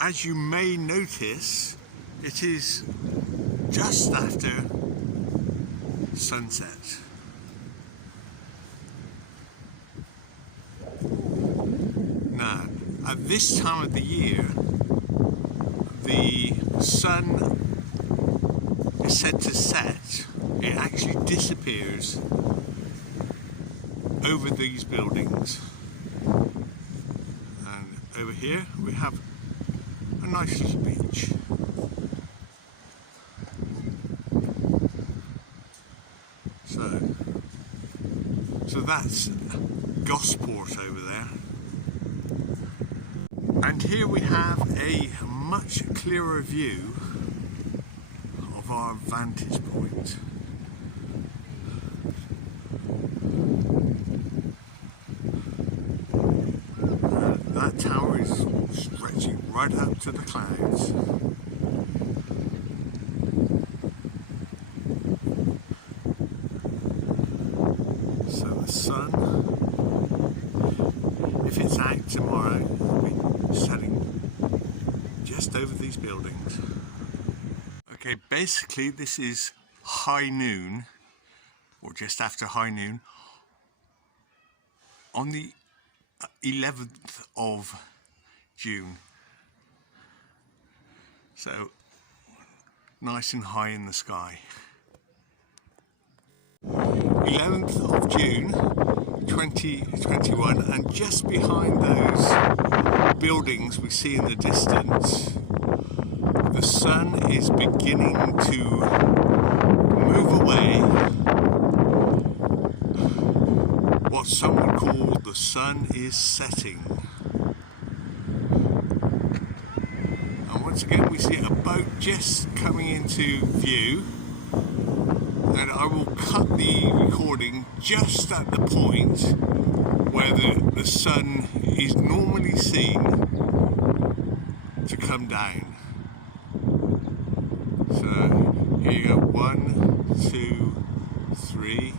as you may notice, it is just after sunset. Now, at this time of the year, the sun is said to set. It actually disappears over these buildings. And over here we have a nice little beach. So that's Gosport over there. And here we have a much clearer view of our vantage point. That tower is stretching right up to the clouds. So the sun, if it's out tomorrow, will be setting just over these buildings. Okay, basically this is high noon, or just after high noon, on the 11th of June. So nice and high in the sky. 11th of June 2021, and just behind those buildings we see in the distance, the sun is beginning to move away. What some would call the sun is setting. And once again we see a boat just coming into view, and I will cut the recording just at the point where the sun is normally seen to come down. So here you go, 1, 2, 3,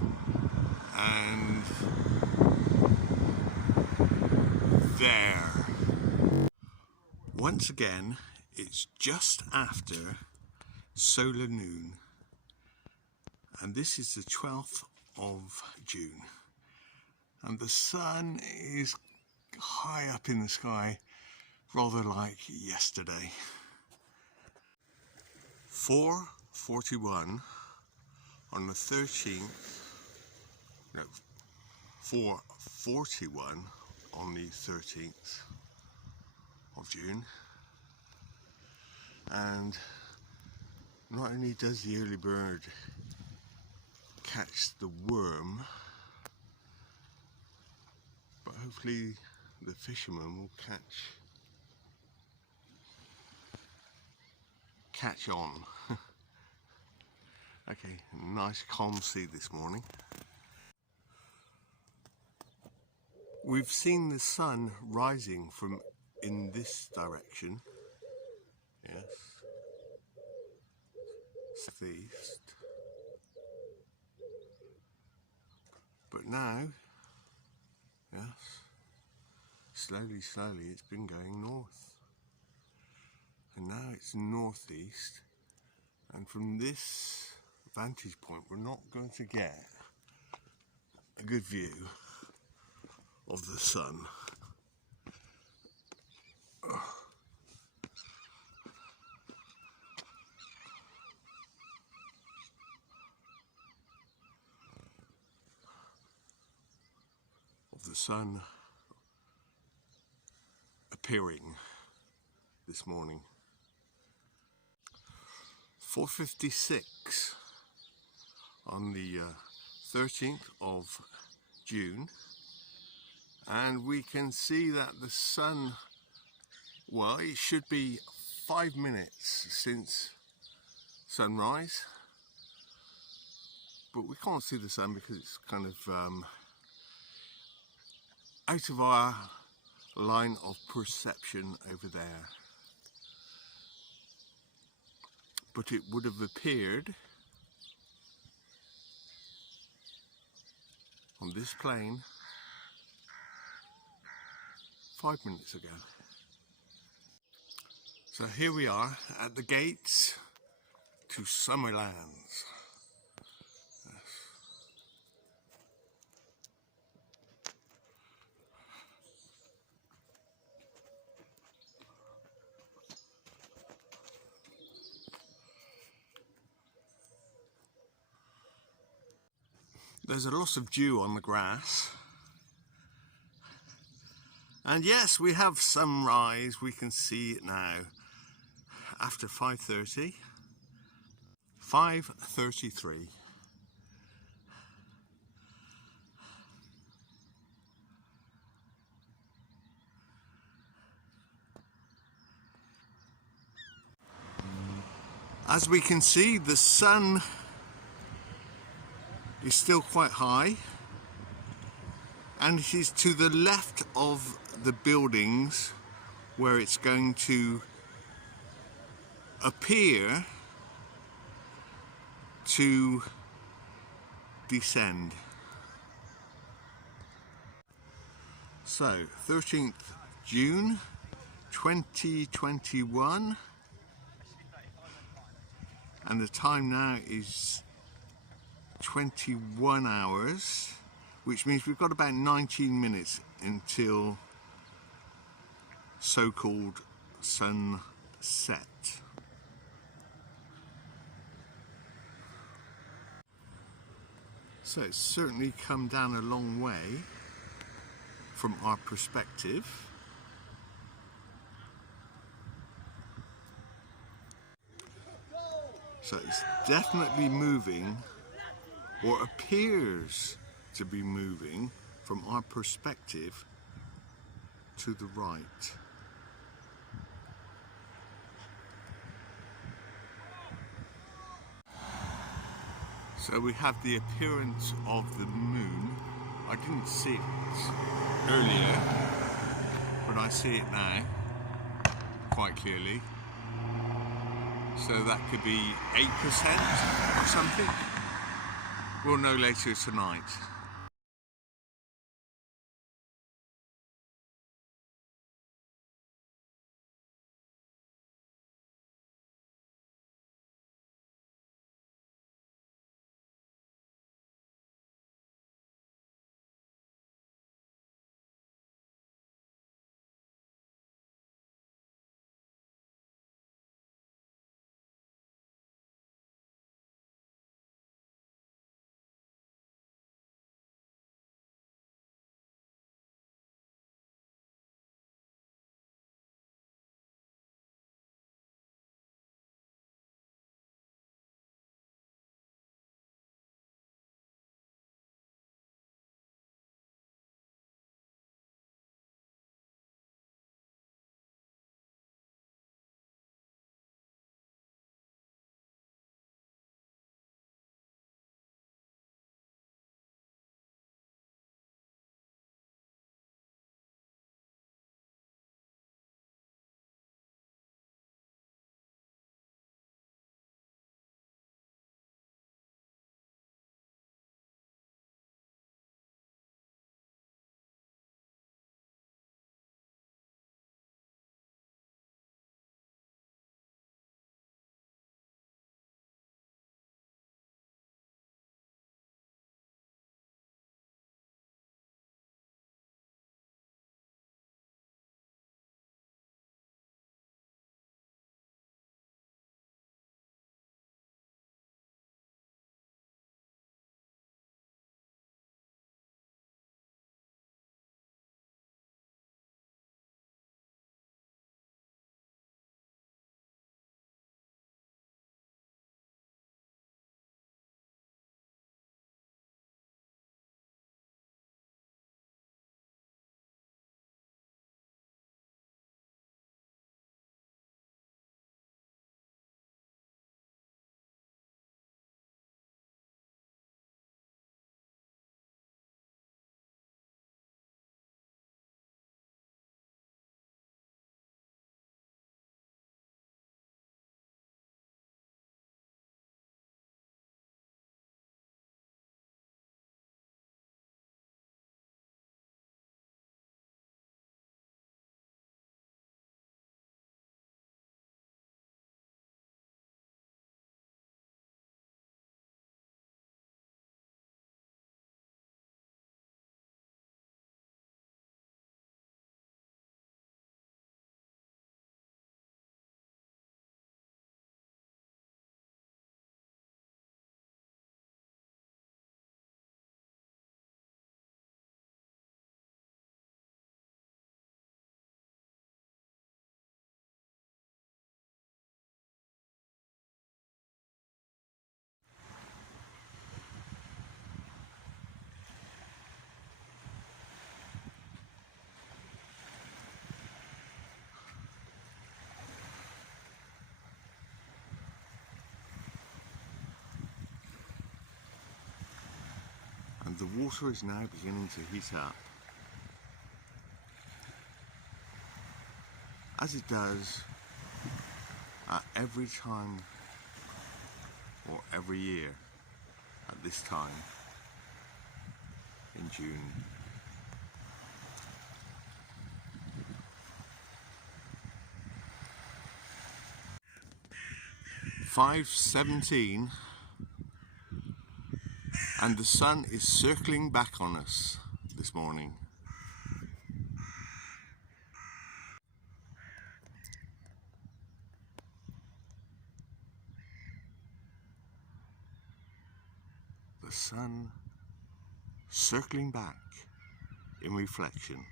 and there. Once again, it's just after solar noon, and this is the 12th of June, and the sun is high up in the sky, rather like yesterday. 4:41 on the 13th, no, 4:41 on the 13th of June, and not only does the early bird catch the worm, but hopefully the fisherman will catch on. Okay, nice calm sea this morning. We've seen the sun rising from in this direction, yes, southeast, but now, yes, slowly it's been going north, and now it's northeast, and from this vantage point we're not going to get a good view of the sun. Of the sun appearing this morning. 4:56 on the 13th of June, and we can see that the sun, well, it should be 5 minutes since sunrise, but we can't see the sun because it's kind of out of our line of perception over there. But it would have appeared on this plane 5 minutes ago. So here we are at the gates to Summerlands. There's a lot of dew on the grass. And yes, we have sunrise, we can see it now. After 5:30. 5:33. As we can see, the sun is still quite high, and it is to the left of the buildings where it's going to appear to descend. So 13th June 2021, and the time now is 21 hours, which means we've got about 19 minutes until so-called sunset. So it's certainly come down a long way from our perspective. So it's definitely moving, or appears to be moving from our perspective to the right. So we have the appearance of the moon. I didn't see it earlier, but I see it now quite clearly. So that could be 8% or something. We'll know later tonight. The water is now beginning to heat up, as it does at every time or every year at this time in June. "5:17 and the sun is circling back on us this morning. The sun circling back in reflection.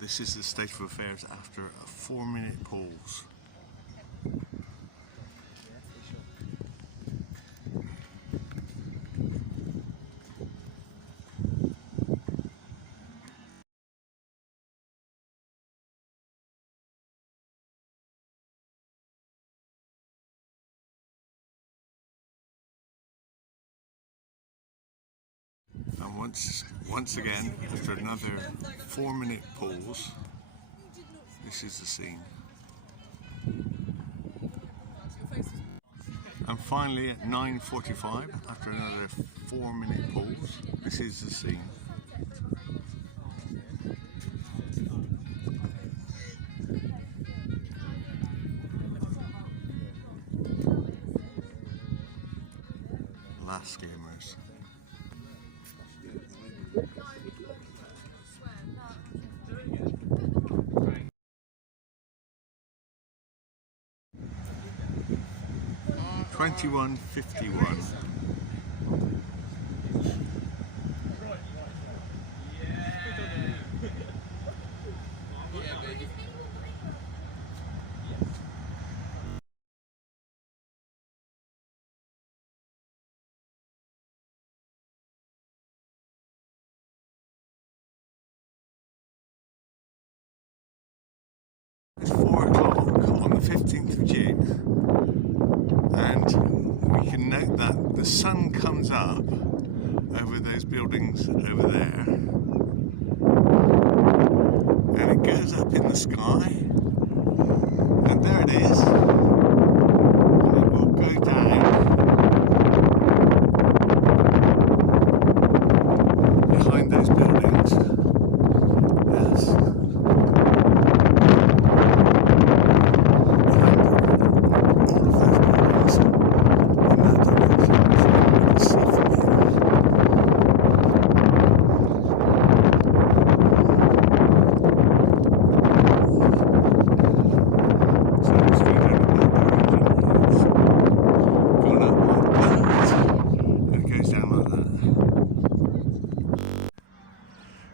This is the state of affairs after a 4-minute pause. And once again, after another 4-minute pause, this is the scene. And finally at 9:45, after another 4-minute pause, this is the scene. Last glimmers. "21:51. It's 4 o'clock on the 15th of June, and we can note that the sun comes up over those buildings over there, and it goes up in the sky, and there it is, and it will go down behind those buildings. Yes.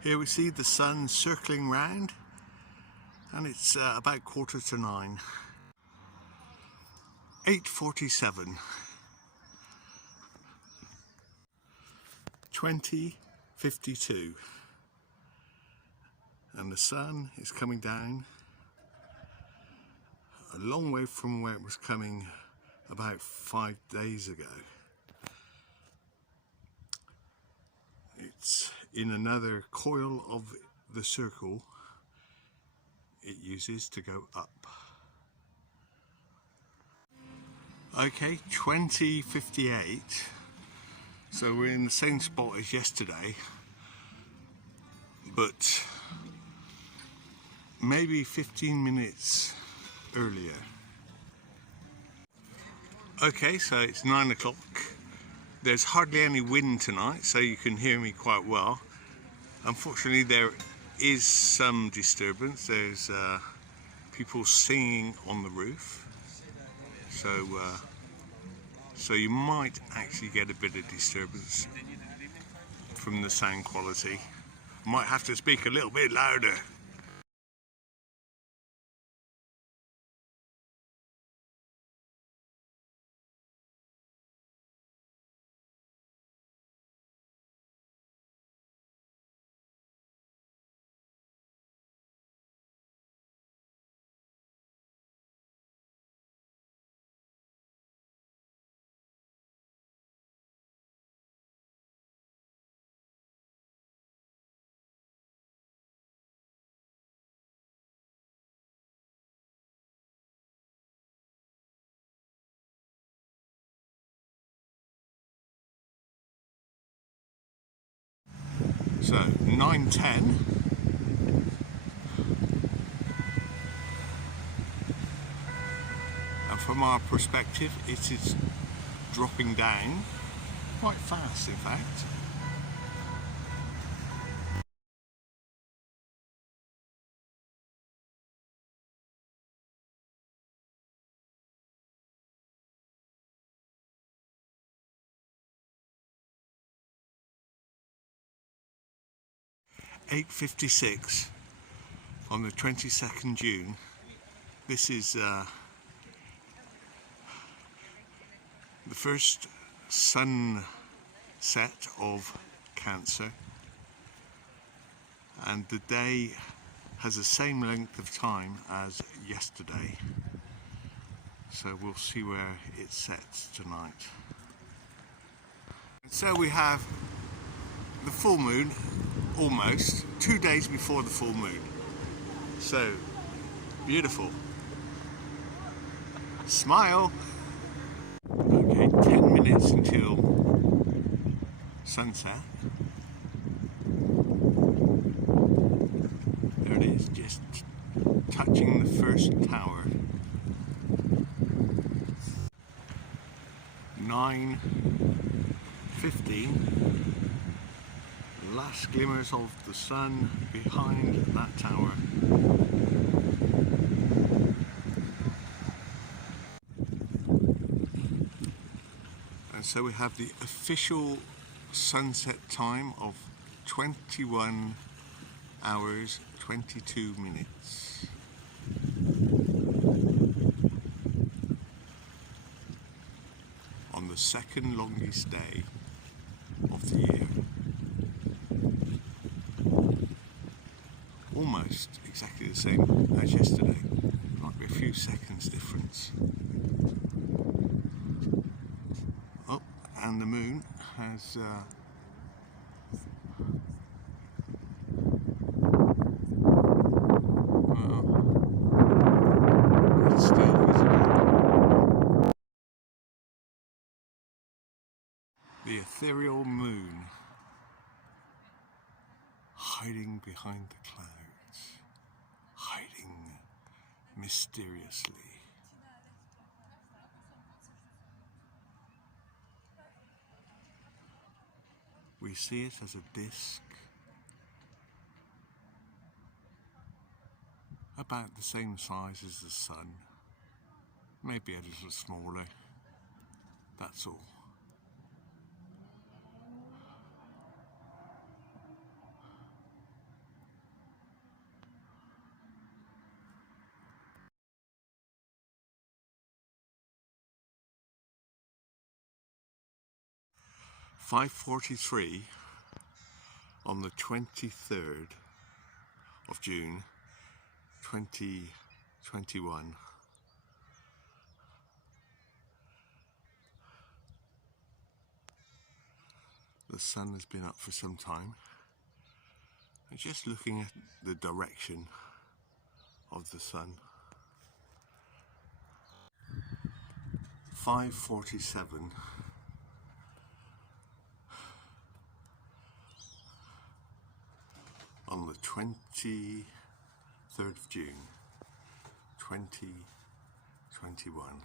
Here we see the sun circling round, and it's about 8:45. 8:47. 20:52. And the sun is coming down a long way from where it was coming about 5 days ago. It's in another coil of the circle it uses to go up. Okay, 20:58. So we're in the same spot as yesterday, but maybe 15 minutes earlier. Okay, so it's 9 o'clock. There's hardly any wind tonight, so you can hear me quite well. Unfortunately, there is some disturbance. There's people singing on the roof, so you might actually get a bit of disturbance from the sound quality. Might have to speak a little bit louder. So 9:10. And from our perspective, it is dropping down quite fast, in fact. (8:56) on the 22nd June. This is the first sunset of Cancer, and the day has the same length of time as yesterday, so we'll see where it sets tonight. And so we have the full moon almost 2 days before the full moon, so beautiful. Smile. Okay, 10 minutes until sunset. There it is, just touching the first tower. 9:15. Last glimmers of the sun behind that tower. And so we have the official sunset time of 21 hours 22 minutes. On the second longest day of the year. Almost exactly the same as yesterday. Might be a few seconds difference. Oh, and the moon has it's still visible. The ethereal moon hiding behind the clouds, hiding mysteriously. We see it as a disk about the same size as the sun, maybe a little smaller, that's all. (5:43) on the 23rd of June 2021. The sun has been up for some time. And just looking at the direction of the sun. 5:47 on the 23rd of June 2021.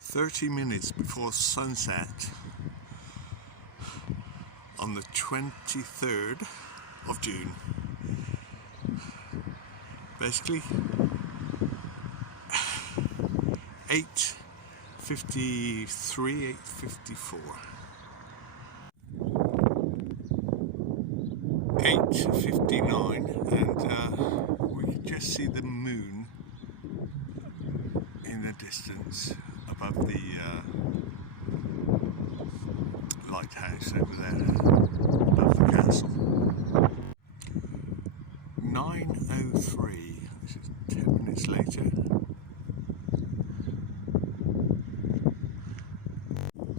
"30 minutes before sunset on the 23rd of June. Basically 8:53, 8:54. 8:59, and we can just see the moon in the distance above the lighthouse over there, above the castle. 9:03, this is 10 minutes later.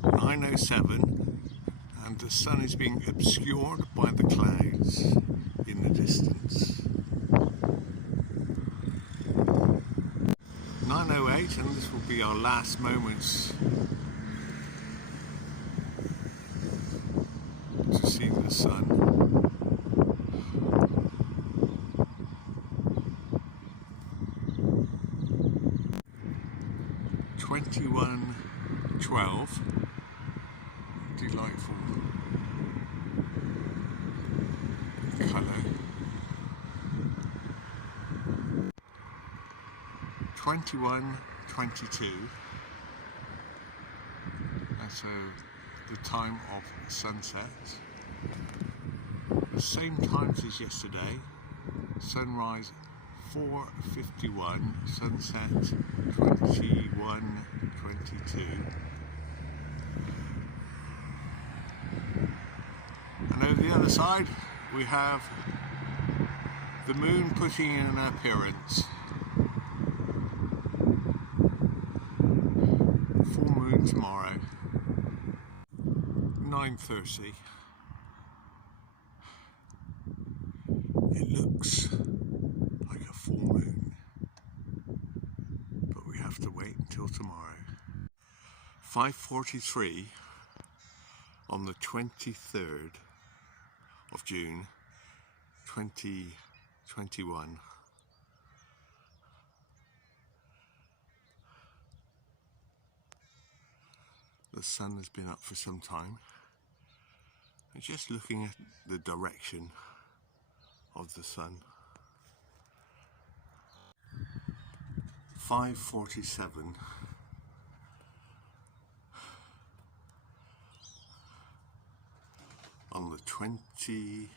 9:07, and the sun is being obscured by the clouds in the distance. 9:08, and this will be our last moments to see the sun. 21:12, delightful colour. 21:22, and so the time of sunset. The same times as yesterday. Sunrise 4:51, sunset 21:22. And over the other side we have the moon putting in an appearance. Full moon tomorrow. 9:30. It looks like a full moon, but we have to wait until tomorrow. 5:43 on the 23rd of June 2021. The sun has been up for some time. And just looking at the direction of the sun. 5:47 on the 23rd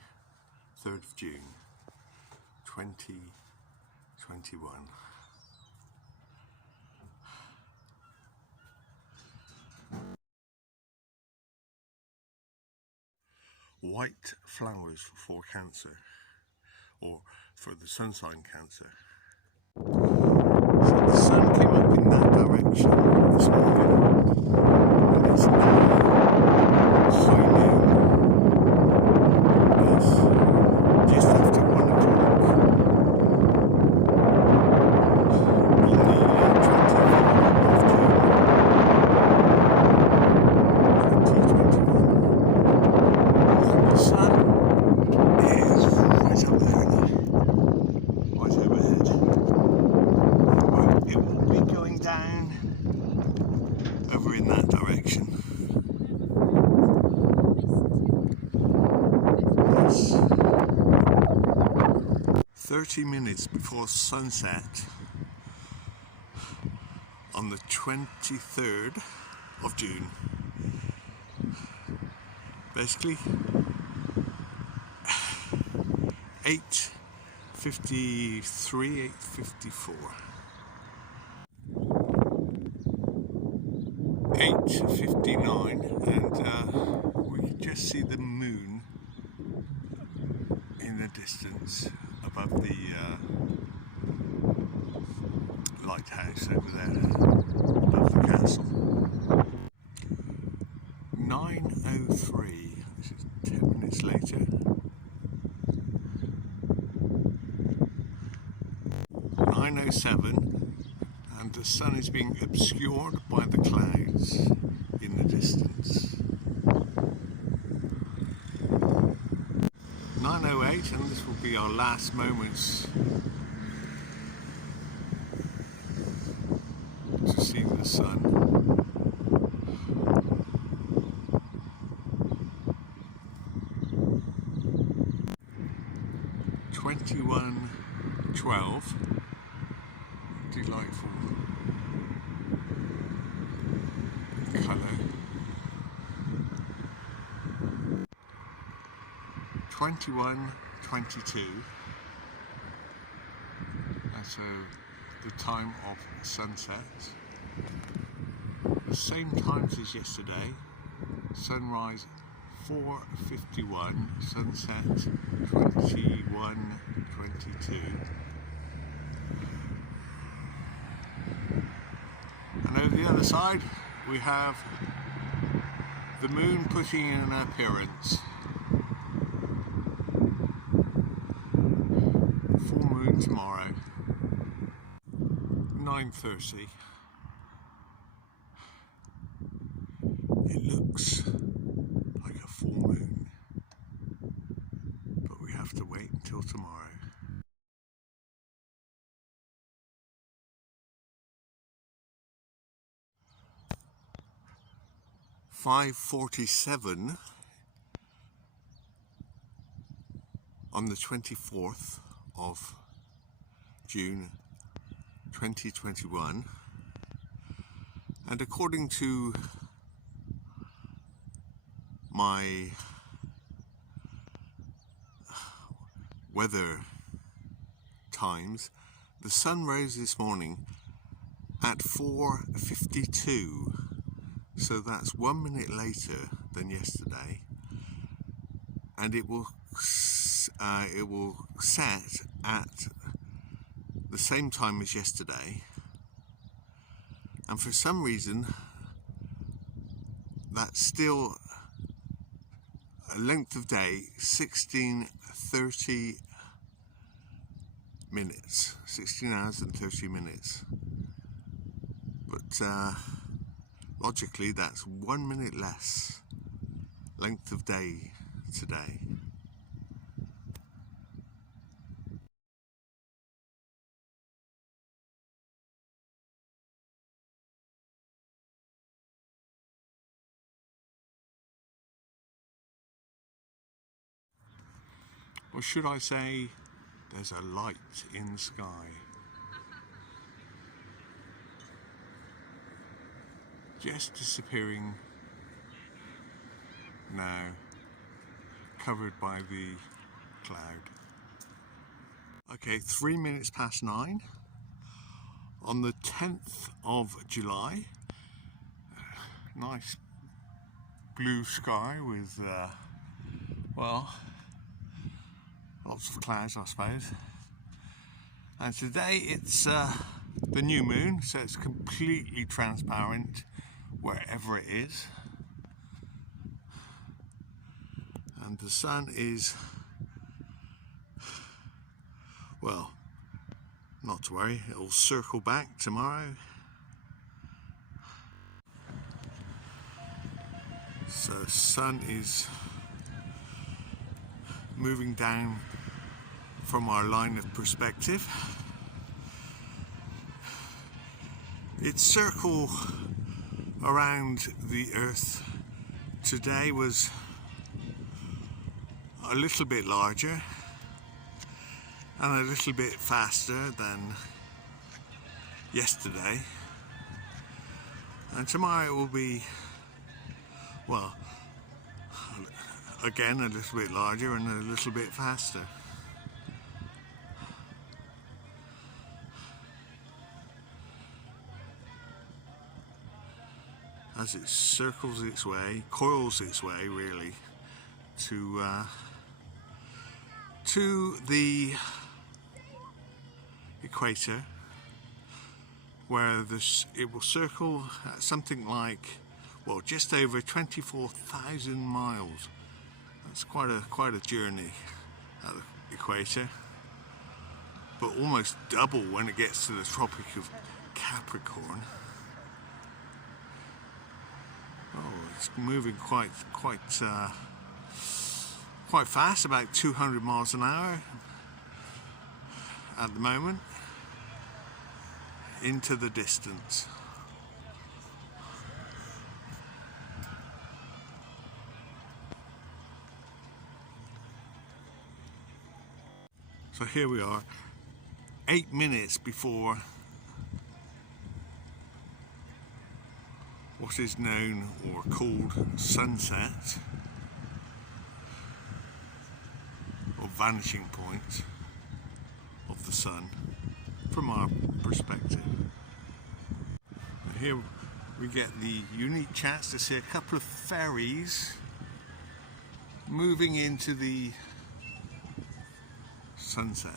of June 2021. White flowers for Cancer, or for the sun sign Cancer. So the sun came up in that direction this morning, and it's now high noon. It's just after 1 o'clock on the 23rd of June 2021. The sun is right up there now, right overhead. It will be going down over in that direction. Yes. 30 minutes before sunset on the 23rd of June. Basically 8:53, 8:54. 8:59, and we can just see the moon in the distance above the lighthouse over there, above the castle. 9:03, this is 10 minutes later. 9:07, and the sun is being obscured by the clouds in the distance. 9:08, and this will be our last moments to see the sun. 21:12. Delightful colour. 21:22. That's the time of sunset. The same times as yesterday. Sunrise 4:51, sunset 21:22. And over the other side we have the moon putting in an appearance. Full moon tomorrow, 9:30. It looks like a full moon, but we have to wait until tomorrow. 5:47 on the 24th of June 2021, and according to my weather times, the sun rose this morning at 4:52. So that's 1 minute later than yesterday, and it will set at the same time as yesterday. And for some reason, that's still a length of day 16:30 minutes, 16 hours and 30 minutes. But logically, that's 1 minute less length of day today. Or should I say, there's a light in the sky. Just disappearing now, covered by the cloud. Okay, 3 minutes past 9 on the 10th of July. Nice blue sky with, well, lots of clouds, I suppose. And today it's the new moon, so it's completely transparent wherever it is, and the sun is, well, not to worry, it'll circle back tomorrow. So sun is moving down from our line of perspective. Its circle around the Earth today was a little bit larger and a little bit faster than yesterday, and tomorrow it will be, well, again a little bit larger and a little bit faster. As it circles its way, coils its way really, to the equator, where it will circle at something like, well, just over 24,000 miles. That's quite a journey at the equator, but almost double when it gets to the Tropic of Capricorn. Oh, it's moving quite fast, about 200 miles an hour at the moment, into the distance. So here we are, 8 minutes before what is known or called sunset, or vanishing point of the sun from our perspective. And here we get the unique chance to see a couple of ferries moving into the sunset.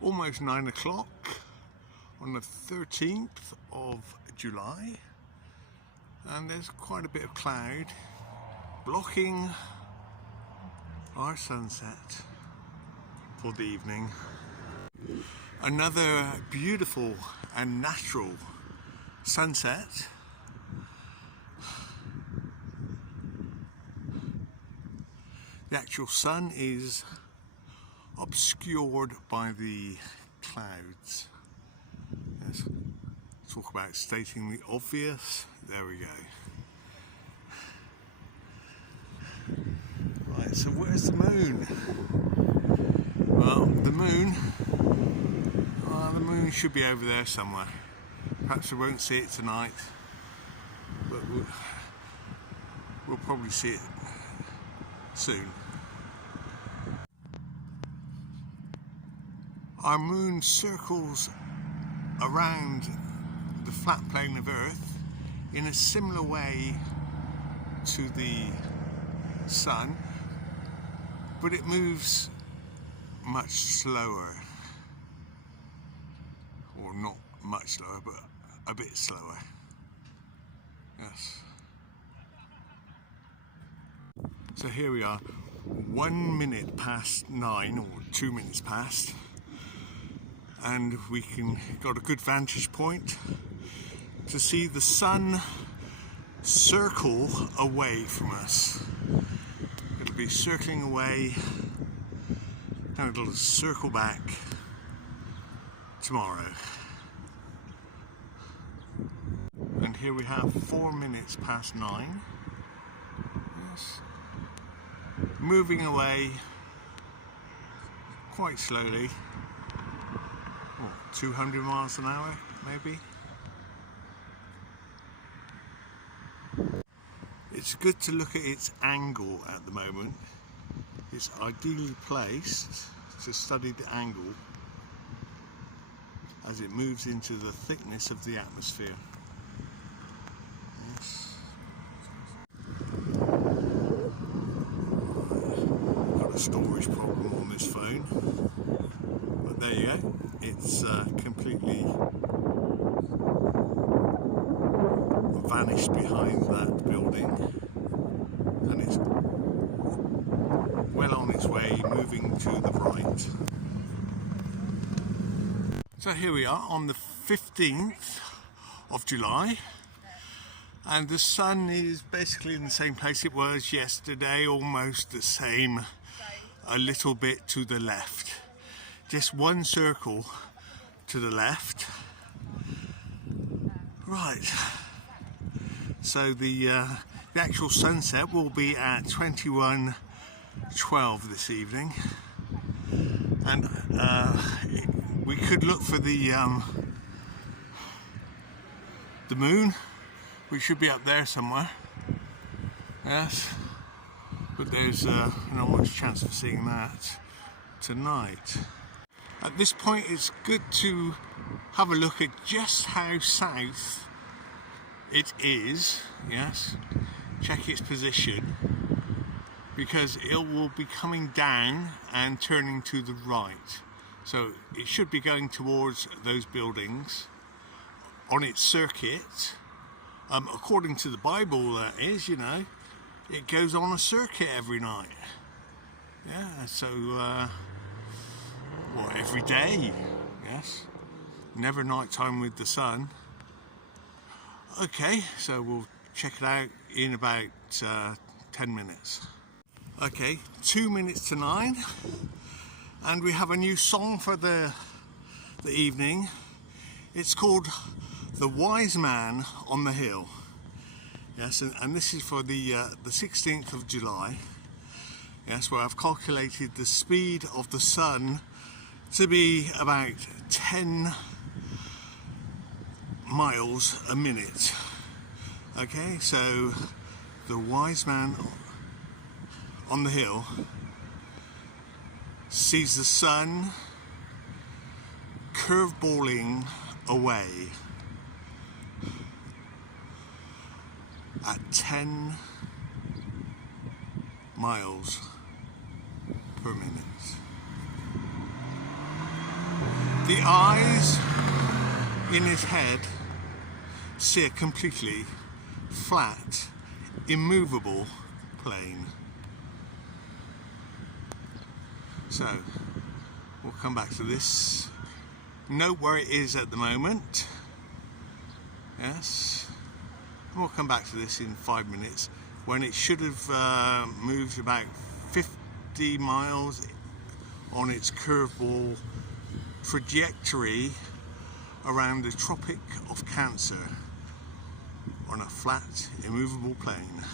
Almost 9 o'clock on the 13th of July, and there's quite a bit of cloud blocking our sunset for the evening. Another beautiful and natural sunset. The actual sun is obscured by the clouds. Let's talk about stating the obvious. There we go. Right, so where's the moon? Well, the moon should be over there somewhere. Perhaps we won't see it tonight, but we'll probably see it soon. Our moon circles around the flat plane of Earth in a similar way to the sun, but it moves much slower, or not much slower, but a bit slower. Yes. So here we are, 1 minute past 9, or 2 minutes past. And we got a good vantage point to see the sun circle away from us. It'll be circling away and it'll circle back tomorrow. And here we have 4 minutes past 9. Yes. Moving away quite slowly. 200 miles an hour, maybe. It's good to look at its angle at the moment. It's ideally placed to study the angle as it moves into the thickness of the atmosphere. Yes. Got a storage problem on this phone, but there you go. It's completely vanished behind that building, and it's well on its way, moving to the right. So here we are on the 15th of July, and the sun is basically in the same place it was yesterday, almost the same, a little bit to the left. Just one circle to the left. Right, so the actual sunset will be at 21:12 this evening, and we could look for the moon, which should be up there somewhere. Yes, but there's not much chance of seeing that tonight. At this point it's good to have a look at just how south it is, yes, check its position, because it will be coming down and turning to the right. So it should be going towards those buildings on its circuit. According to the Bible, that is, you know, it goes on a circuit every night. Yeah, so, every day, yes. Never night time with the sun. Okay, so we'll check it out in about 10 minutes. Okay, 2 minutes to 9, and we have a new song for the evening. It's called The Wise Man on the Hill. Yes, and this is for the 16th of July. Yes, where I've calculated the speed of the sun to be about 10 miles a minute. Okay, so the wise man on the hill sees the sun curveballing away at 10 miles per minute. The eyes in his head see a completely flat, immovable plane. So we'll come back to this. Note where it is at the moment. Yes. And we'll come back to this in 5 minutes, when it should have moved about 50 miles on its curveball trajectory around the Tropic of Cancer on a flat, immovable plane.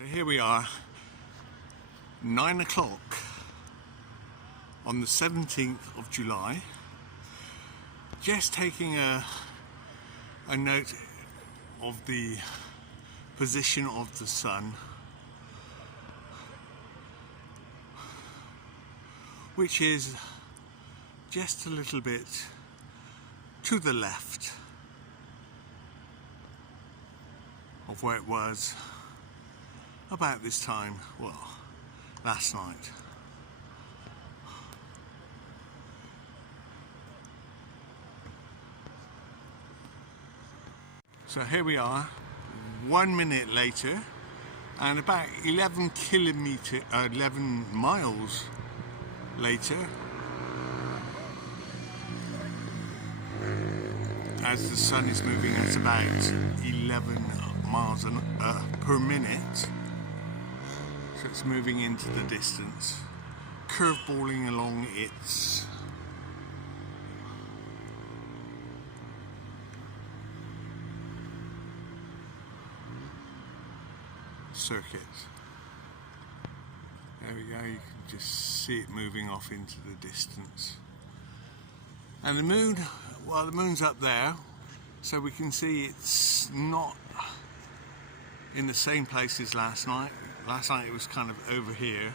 So here we are, 9 o'clock on the 17th of July, just taking a note of the position of the sun, which is just a little bit to the left of where it was about this time, well, last night. So here we are, 1 minute later, and about 11 miles later, as the sun is moving at about 11 miles per minute, so it's moving into the distance, curveballing along its circuit. There we go, you can just see it moving off into the distance. And the moon, well, the moon's up there, so we can see it's not in the same place as last night. Last night it was kind of over here,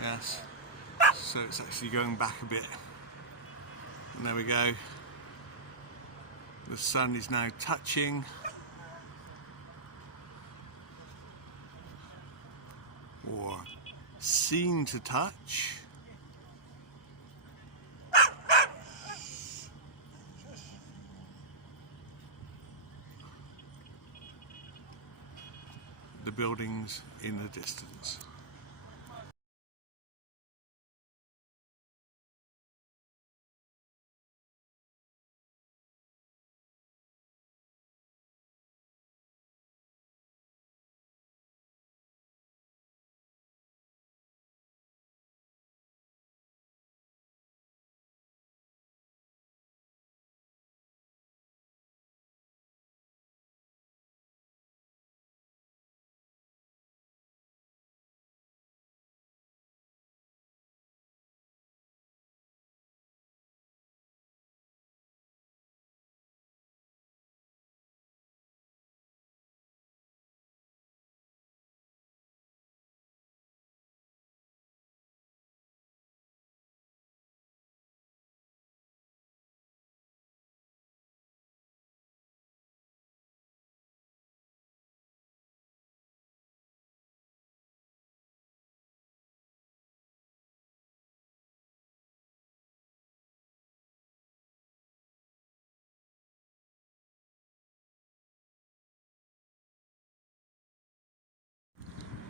yes, so it's actually going back a bit. And there we go, the sun is now touching or seem to touch the buildings in the distance.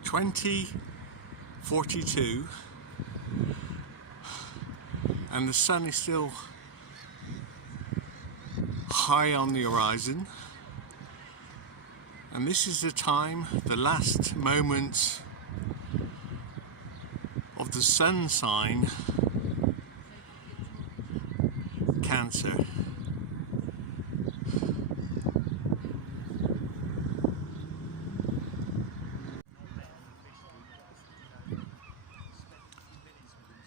(20:42) and the sun is still high on the horizon, and this is the time, the last moments of the sun sign Cancer.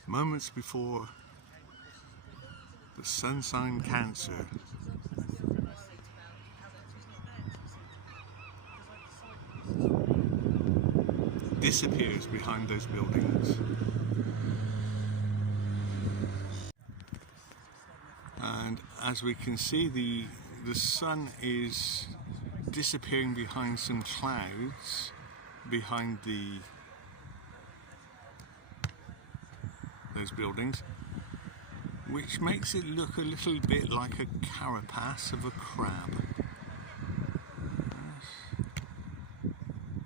Moments before the sun sign Cancer disappears behind those buildings. And as we can see, the sun is disappearing behind some clouds behind those buildings, which makes it look a little bit like a carapace of a crab.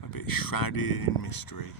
A bit shrouded in mystery.